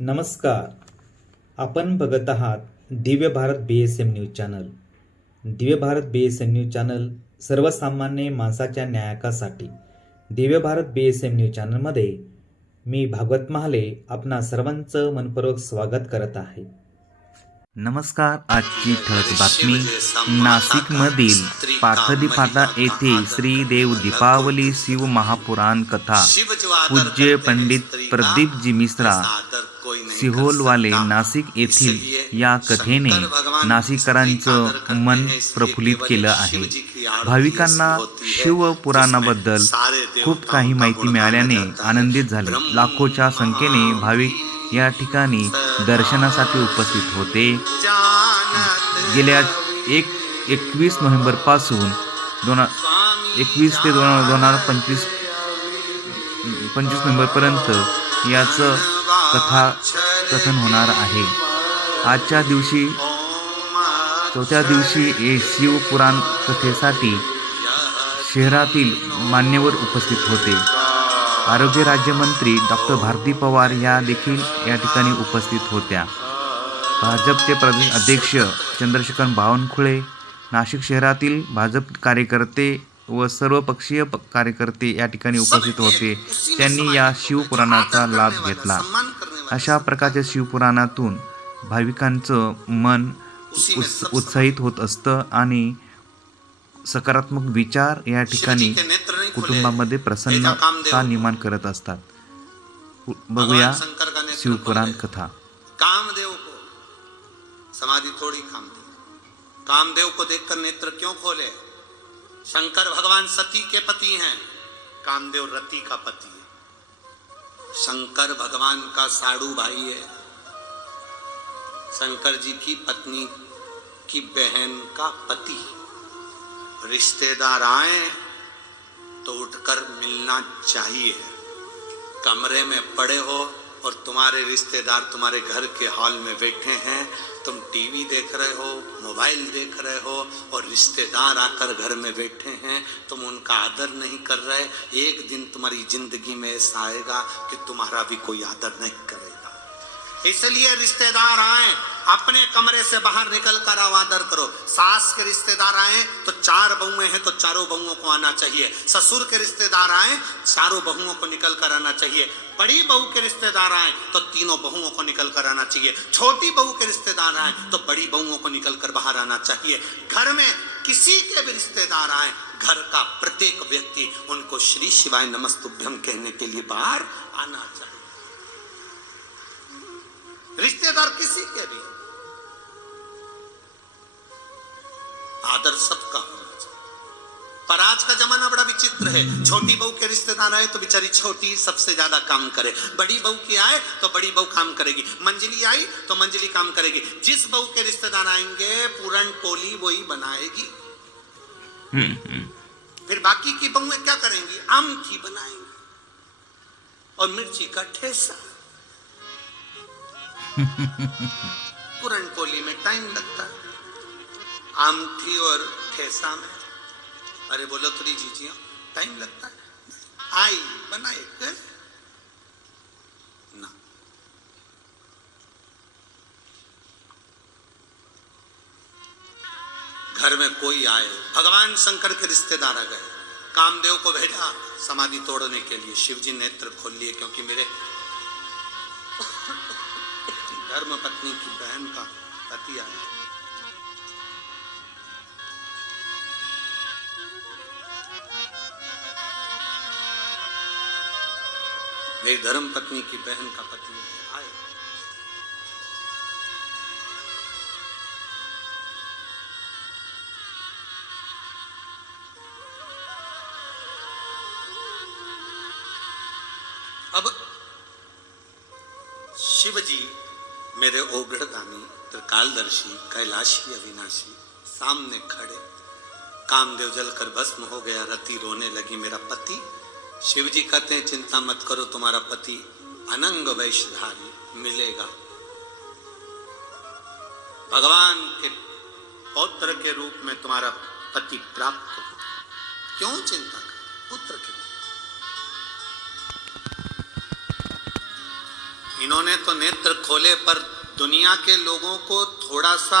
नमस्कार. आपण बघत आहात Divya Bharat BSM news channel. Divya Bharat BSM news channel सर्वसामान्य माणसाच्या न्यायासाठी. दिव्य भारत BSM न्यूज चॅनलमध्ये मी भागवत महाले आपणा सर्वांचं मनपूर्वक स्वागत करत आहे. नमस्कार. आजची ठळक बातमी. नाशिकमधील पाथर्डी फाटा येथे श्रीदेव दीपावली शिव महापुराण कथा. पूज्य पंडित प्रदीपजी मिश्रा सिहोलवाले नाशिक येथील या कथेने नाशिककरांचं मन प्रफुल्लित केलं आहे. भाविकांना शिवपुराणाबद्दल खूप काही माहिती मिळाल्याने आनंदित झाले. लाखोच्या संख्येने भाविक या ठिकाणी दर्शनासाठी उपस्थित होते. गेल्या 21 नोव्हेंबरपासून 21 ते 2025 नोव्हेंबरपर्यंत याचं कथन होणार आहे. आजच्या दिवशी 4थ्या दिवशी शिवपुराण कथेसाठी शहरातील मान्यवर उपस्थित होते. आरोग्य राज्यमंत्री डॉक्टर भारती पवार या देखील या ठिकाणी उपस्थित होत्या. भाजपचे प्रदेश अध्यक्ष चंद्रशेखर बावनकुळे, नाशिक शहरातील भाजप कार्यकर्ते व सर्व पक्षीय कार्यकर्ते या ठिकाणी उपस्थित होते. त्यांनी या शिवपुराणाचा लाभ घेतला. अशा प्रकारच्या शिवपुराणातून भाविकांचं मन उत्साहित होत असतं आणि सकारात्मक विचार या ठिकाणी कुटुंबामध्ये प्रसन्नता निर्माण करत असतात. बघूया शिवपुराण कथा. कामदेव को समाधि थोड़ी कामदेव को देखकर नेत्र क्यों खोले? शंकर भगवान सती के पति हैं, कामदेव रति का पति है. शंकर भगवान का साड़ू भाई है. शंकर जी की पत्नी की बहन का पति. रिश्तेदार आए तो उठकर मिलना चाहिए. कमरे में पड़े हो और तुम्हारे रिश्तेदार तुम्हारे घर के हॉल में बैठे हैं, तुम टीवी देख रहे हो, मोबाइल देख रहे हो और रिश्तेदार आकर घर में बैठे हैं, तुम उनका आदर नहीं कर रहे. एक दिन तुम्हारी जिंदगी में ऐसा आएगा कि तुम्हारा भी कोई आदर नहीं करेगा. इसलिए रिश्तेदार आए अपने कमरे से बाहर निकल कर आदर करो. सास के रिश्तेदार आए तो 4 बहुएं हैं तो चारों बहुओं को आना चाहिए. ससुर के रिश्तेदार आए चारों बहुओं को निकल कर आना चाहिए. बड़ी बहू के रिश्तेदार आए तो तीनों बहुओं को निकल कर आना चाहिए. छोटी बहू के रिश्तेदार आए तो बड़ी बहुओं को निकल कर बाहर आना चाहिए. घर में किसी के भी रिश्तेदार आए, घर का प्रत्येक व्यक्ति उनको श्री शिवाय नमस्तुभ्यम कहने के लिए बाहर आना चाहिए. रिश्तेदार किसी के भी, आदर सबका होना चाहिए. पर आज का जमाना बड़ा विचित्र है. छोटी बहू के रिश्तेदार आए तो बेचारी छोटी सबसे ज्यादा काम करे. बड़ी बहू की आए तो बड़ी बहू काम करेगी. मंजली आई तो मंजली काम करेगी. जिस बहू के रिश्तेदार आएंगे पूरन पोली वही बनाएगी. फिर बाकी की बहुएं क्या करेंगी? आमठी बनाएंगी और मिर्ची का ठेसा. पूरन पोली में टाइम लगता है, आमठी और ठेसा में अरे बोलो तो जीजिया टाइम लगता है. आई बनाए ना. घर में कोई आए, भगवान शंकर के रिश्तेदार आ गए, कामदेव को भेजा समाधि तोड़ने के लिए. शिव जी नेत्र खोल लिए क्योंकि मेरे धर्म पत्नी की बहन का पति आया. मेरी धर्म पत्नी की बहन का पति आए. अब शिव जी मेरे ओगढ़गामी त्रिकालदर्शी कैलाशी अविनाशी सामने खड़े. कामदेव जलकर भस्म हो गया, रति रोने लगी, मेरा पति. शिव जी कहते हैं चिंता मत करो, तुम्हारा पति अनंग वैशधारी मिलेगा. भगवान के पौत्र के रूप में तुम्हारा पति प्राप्त हो. क्यों चिंता कर? पुत्र के इन्होंने तो नेत्र खोले, पर दुनिया के लोगों को थोड़ा सा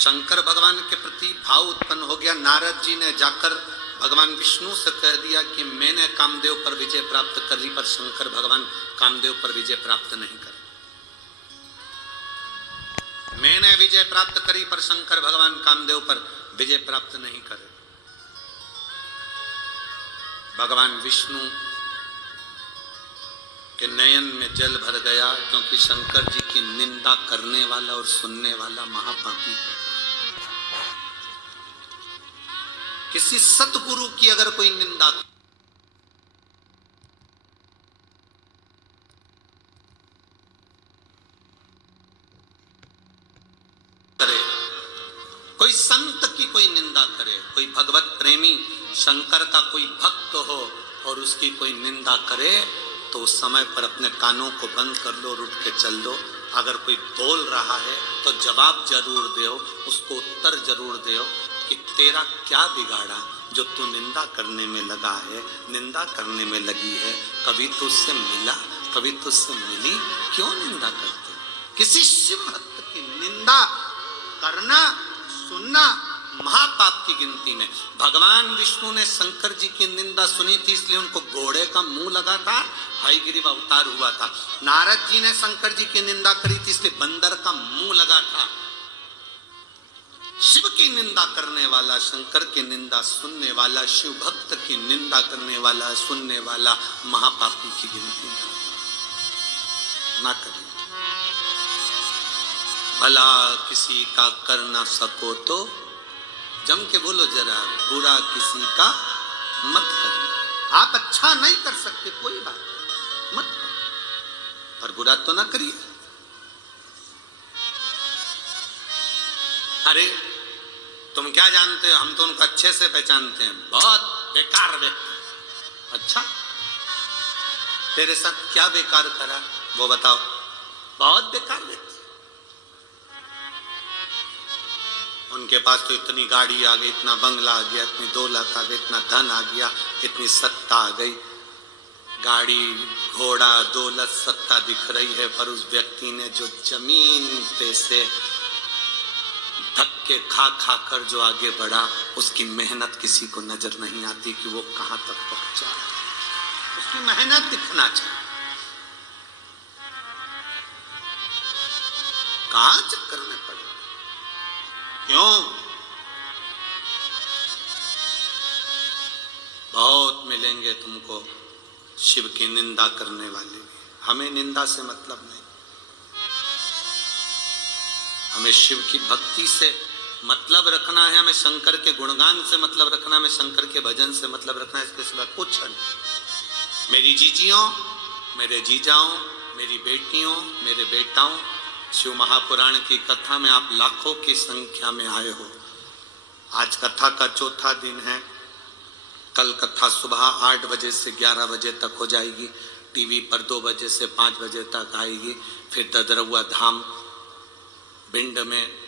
शंकर भगवान के प्रति भाव उत्पन्न हो गया। नारद जी ने जाकर भगवान विष्णु से कह दिया कि मैंने कामदेव पर विजय प्राप्त कर ली, पर शंकर भगवान कामदेव पर विजय प्राप्त नहीं करे। मैंने विजय प्राप्त करी, पर शंकर भगवान कामदेव पर विजय प्राप्त नहीं करे। भगवान विष्णु के नयन में जल भर गया, क्योंकि शंकर जी की निंदा करने वाला और सुनने वाला महापापी है। किसी सतगुरु की अगर कोई निंदा करे, कोई संत की कोई निंदा करे, कोई भगवत प्रेमी शंकर का कोई भक्त हो और उसकी कोई निंदा करे, तो उस समय पर अपने कानों को बंद कर लो और उठ के चल दो। अगर कोई बोल रहा है तो जवाब जरूर दो, उसको उत्तर जरूर दो कि तेरा क्या बिगाड़ा जो तू निंदा करने में लगा है, निंदा करने में लगी है। कभी तुझसे मिला, कभी तुझसे मिली, क्यों निंदा करते? किसी शिव भक्त की निंदा करना, सुनना महापाप की गिनती में। भगवान विष्णु ने शंकर जी की निंदा सुनी थी, इसलिए उनको घोड़े का मुंह लगा था, हयग्रीव अवतार हुआ था। नारद जी ने शंकर जी की निंदा करी थी, इसलिए बंदर का मुंह लगा था। शिव की निंदा करने वाला, शंकर की निंदा सुनने वाला, शिव भक्त की निंदा करने वाला, सुनने वाला महापापी की गिनती में ना करें। भला किसी का कर ना सको तो जम के बोलो जरा, बुरा किसी का मत करना। आप अच्छा नहीं कर सकते, कोई बात मत करो, पर बुरा तो ना करिए। अरे तुम क्या जानते हो, हम तो उनको अच्छे से पहचानते हैं, बहुत बेकार व्यक्ति। अच्छा, तेरे साथ क्या बेकार करा वो बताओ। बहुत बेकार व्यक्ति। उनके पास तो इतनी गाड़ी आ गई, इतना बंगला आ गया, इतनी दौलत आ गई, इतना धन आ गया, इतनी सत्ता आ गई। गाड़ी, घोड़ा, दौलत, सत्ता दिख रही है, पर उस व्यक्ति ने जो जमीन पे से धक्के खा खा कर जो आगे बढ़ा, उसकी मेहनत किसी को नजर नहीं आती कि वो कहां तक पहुंचा। उसकी मेहनत दिखना चाहिए। कहां चक्कर में पड़े? क्यों? बहुत मिलेंगे तुमको शिव की निंदा करने वाले भी। हमें निंदा से मतलब नहीं, हमें शिव की भक्ति से मतलब रखना है, हमें शंकर के गुणगान से मतलब रखना, हमें शंकर के भजन से मतलब रखना है, इसके सिवा कुछ नहीं। मेरी जीजियों, मेरे जीजाओं, मेरी बेटियों, मेरे बेटाओं, शिव महापुराण की कथा में आप लाखों की संख्या में आए हो। आज कथा का चौथा दिन है। कल कथा सुबह 8 बजे से 11 बजे तक हो जाएगी। टीवी पर 2 बजे से 5 बजे तक आएगी। फिर ददरौआ धाम भिंड में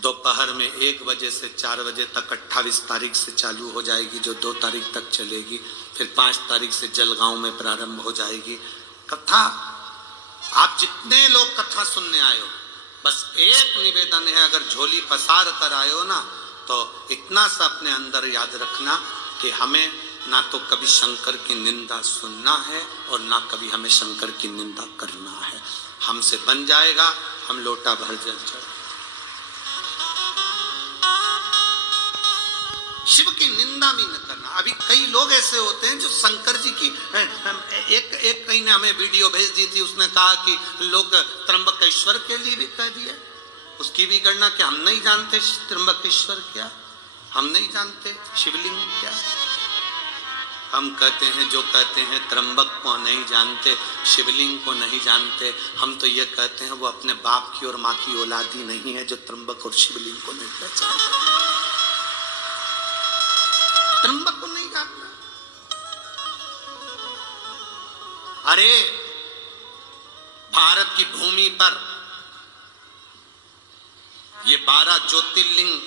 दोपहर में 1 बजे से 4 बजे तक 28 तारीख से चालू हो जाएगी, जो 2 तारीख तक चलेगी। फिर 5 तारीख से जलगांव में प्रारंभ हो जाएगी कथा। आप जितने लोग कथा सुनने आए हो, बस एक निवेदन है, अगर झोली पसार कर आए हो ना, तो इतना सा अपने अंदर याद रखना कि हमें ना तो कभी शंकर की निंदा सुनना है और ना कभी हमें शंकर की निंदा करना है। हमसे बन जाएगा, हम लोटा भर जाए। शिव की निंदा भी न करना। अभी कई लोग ऐसे होते हैं जो शंकर जी की एक कहीं ने हमें वीडियो भेज दी थी, उसने कहा कि लोग त्र्यंबकेश्वर के लिए भी कह दिए। उसकी भी गणना कि हम नहीं जानते त्र्यंबकेश्वर क्या, हम नहीं जानते शिवलिंग क्या। हम कहते हैं, जो कहते हैं त्र्यंबक को नहीं जानते, शिवलिंग को नहीं जानते, हम तो ये कहते हैं वो अपने बाप की और माँ की औलादी नहीं है जो त्र्यंबक और शिवलिंग को नहीं पहचानते। त्र्यंबक को नहीं जानता। अरे भारत की भूमि पर ये 12 ज्योतिर्लिंग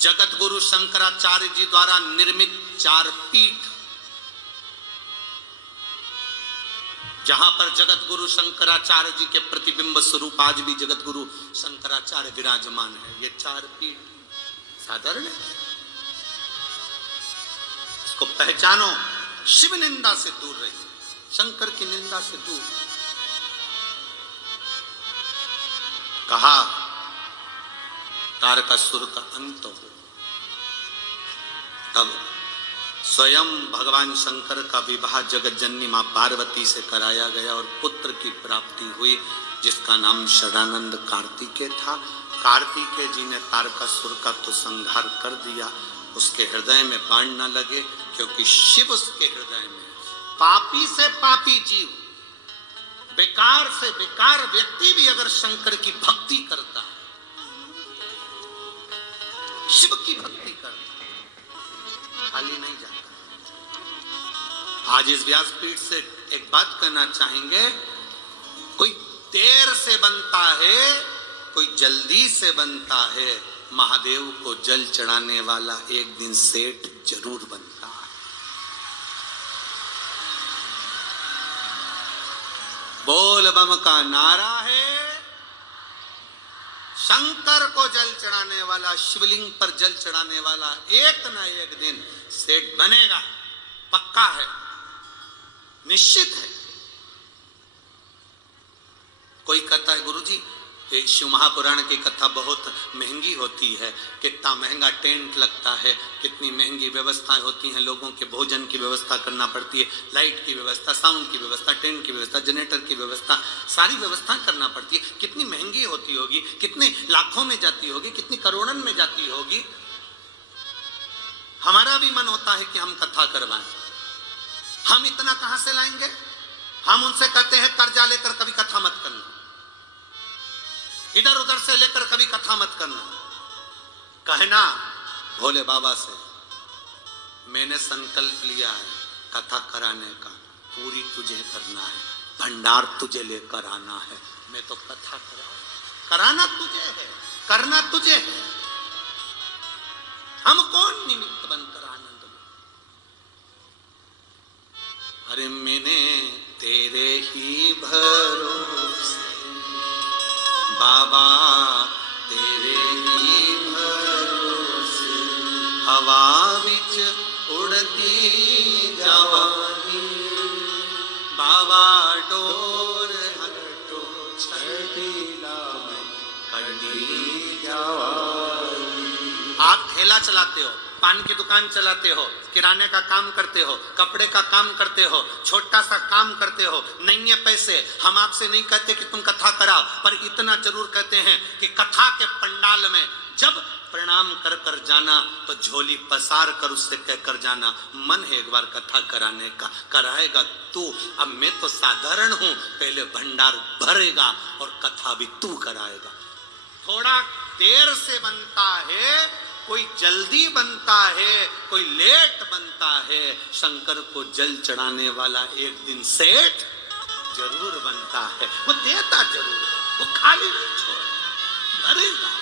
जगत गुरु शंकराचार्य जी द्वारा निर्मित 4 पीठ, जहां पर जगत गुरु शंकराचार्य जी के प्रतिबिंब स्वरूप आज भी जगत गुरु शंकराचार्य विराजमान है। ये 4 पीठ साधारण है, इसको पहचानो। शिव निंदा से दूर रहिए, शंकर की निंदा से दूर। कहा तारकासुर का अंत हो, तब स्वयं भगवान शंकर का विवाह जगत जननी मां पार्वती से कराया गया और पुत्र की प्राप्ति हुई, जिसका नाम षडानंद कार्तिकेय था। कार्तिकेय जी ने तारकासुर का तो संहार कर दिया, उसके हृदय में बाण न लगे, क्योंकि शिव उसके हृदय में। पापी से पापी जीव, बेकार से बेकार व्यक्ति भी अगर शंकर की भक्ति करता है, शिव की भक्ति करता है, खाली नहीं जाता। आज इस व्यासपीठ से एक बात कहना चाहेंगे, कोई देर से बनता है, कोई जल्दी से बनता है, महादेव को जल चढ़ाने वाला एक दिन सेठ जरूर बनता है। बोल बम का नारा है, शंकर को जल चढ़ाने वाला, शिवलिंग पर जल चढ़ाने वाला एक ना एक दिन सेठ बनेगा, पक्का है, निश्चित है। कोई कहता है गुरुजी शिव महापुराण की कथा बहुत महंगी होती है, कितना महंगा टेंट लगता है, कितनी महंगी व्यवस्थाएं होती हैं, लोगों के भोजन की व्यवस्था करना पड़ती है, लाइट की व्यवस्था, साउंड की व्यवस्था, टेंट की व्यवस्था, जनरेटर की व्यवस्था, सारी व्यवस्था करना पड़ती है, कितनी महंगी होती होगी, कितने लाखों में जाती होगी, कितनी करोड़ों में जाती होगी। हमारा भी मन होता है कि हम कथा करवाएं, हम इतना कहां से लाएंगे? हम उनसे कहते हैं कर्जा लेकर कभी कथा मत करना, इधर उधर से लेकर कभी कथा मत करना। कहना भोले बाबा से, मैंने संकल्प लिया है कथा कराने का, पूरी तुझे करना है, भंडार तुझे लेकर आना है, मैं तो कथा कराना तुझे है, करना तुझे है। हम कौन निमित्त बनकर आनंद लो? अरे मैंने तेरे ही भरोसे बाबा, तेरे ही भरोसे हवा विच उड़ती जवानी, बाबा डोर हटो छड़ीला में कड़ी जवानी। आप ठेला चलाते हो, पान की दुकान चलाते हो, किराने का काम करते हो, कपड़े का काम करते हो, छोटा सा काम करते हो, नहीं है पैसे, हम आपसे नहीं कहते कि तुम कथा कराओ, पर इतना जरूर कहते हैं कि कथा के पंडाल में जब प्रणाम कर कर जाना तो झोली पसार कर उससे कहकर जाना, मन है एक बार कथा कराने का, कराएगा तू। अब मैं तो साधारण हूं, पहले भंडार भरेगा और कथा भी तू कराएगा। थोड़ा देर से बनता है, कोई जल्दी बनता है, कोई लेट बनता है, शंकर को जल चढ़ाने वाला एक दिन सेठ जरूर बनता है। वो देता जरूर है, वो खाली नहीं छोड़, भरेगा।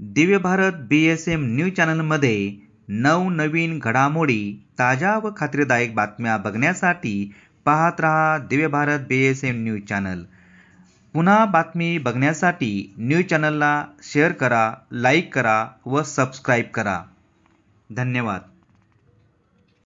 दिव्य भारत BSM न्यूज चॅनलमध्ये नवनवीन घडामोडी, ताज्या व खात्रीदायक बातम्या बघण्यासाठी पाहत रहा Divya Bharat BSM news channel. पुन्हा बातमी बघण्यासाठी न्यूज चॅनलला शेअर करा, लाईक करा व सबस्क्राईब करा। धन्यवाद।